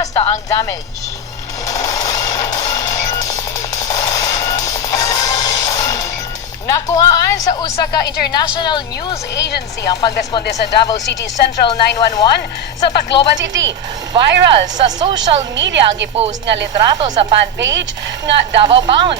Kumusta ang damage? Nakuhaan sa usa ka international news agency ang pagresponde sa Davao City Central 911 sa Tacloban City. Viral sa social media ang gipost nga litrato sa fan page nga Davao Bound.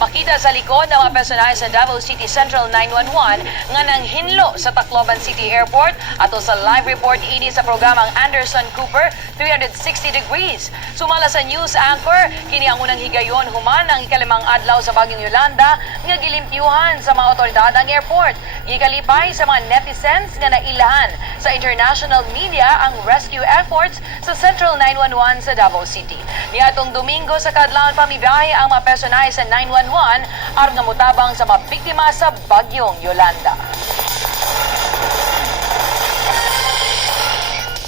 Makita sa likod ng mga personahe sa Davao City Central 911 nga nanghinlo sa Tacloban City Airport ato sa live report ini sa programang Anderson Cooper 360 Degrees. Sumala sa news anchor, kini ang unang higayon human ang ikalimang adlaw sa Bagyong Yolanda nga gilimpyuhan sa mga otoridad ang airport. Gikalipay sa mga netizens nga nailahan sa international media ang rescue efforts sa Central 911 sa Davao City. Niadtong Domingo sa kadlawon pamibiyahe ang mga personahe sa 911 aron nga motabang sa mga biktima sa Bagyong Yolanda.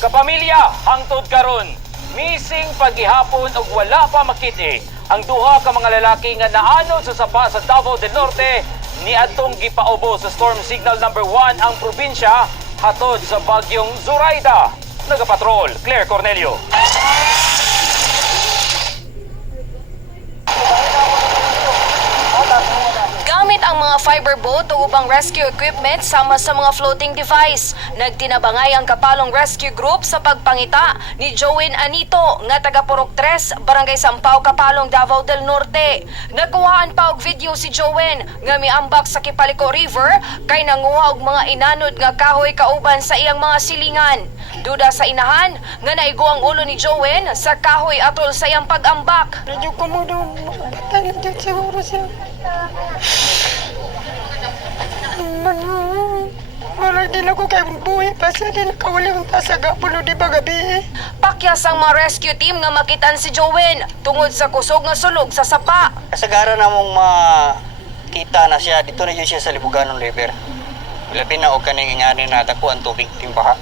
Kapamilya, hangtod karon, missing paghihapon ug wala pa makit-i ang duha ka mga lalaki nga naanod sa sapa sa Davao del Norte niadtong gipaubo sa storm signal number 1 ang probinsya hatod sa Bagyong Zoraida. Nagapatrol, Claire Cornelio. Gamit ang mga fiber boat o ubang rescue equipment sama sa mga floating device, nagtinabangay ang Kapalong Rescue Group sa pagpangita ni Joen Anito nga taga Purok 3, Barangay Sampaw, Kapalong, Davao del Norte. Nakuhaan pa og video si Joen nga miambak sa Kipaliko River kay nanguha og mga inanod nga kahoy kauban sa iyang mga silingan. Duda sa inahan nga naigo ang ulo ni Joen sa kahoy atol sa iyang pag-ambak. Medyo komodo, patay na dyan siguro siya. Malang din ako kay buhay pa siya, di nakawalang tasaga puno di ba gabi. Pakyas ang mga rescue team nga makitan si Joen tungod sa kusog nga sulog sa sapa. Kasagaran na mong makita na siya, dito na yun siya sa Libuganon River. Labi na o kaning ingani na dako ang tubig timbaha.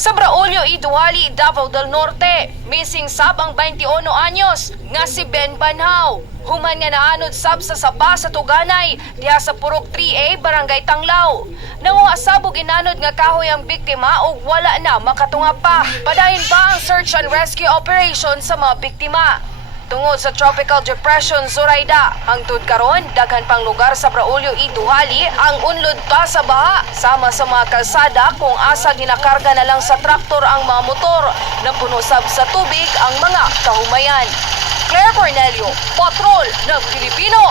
Sa Braulio Iduali, Davao del Norte, missing sab ang 21 anyos nga si Ben Banhaw. Human nga naanod sab sa sapa sa Tuganay, diha sa Purok 3A, Barangay Tanglaw. Nanguha sabog inanod nga kahoy ang biktima ug wala na makatunga pa. Padayon pa ang search and rescue operation sa mga biktima. Tungod sa Tropical Depression Zoraida, hangtod karon daghan pang lugar sa Braulio Iduhali ang unlod pa sa baha sama sa mga kalsada kung asa ginakarga na lang sa traktor ang mga motor na puno sab sa tubig ang mga kahumayan. Claire Cornelio, Patrol ng Pilipino.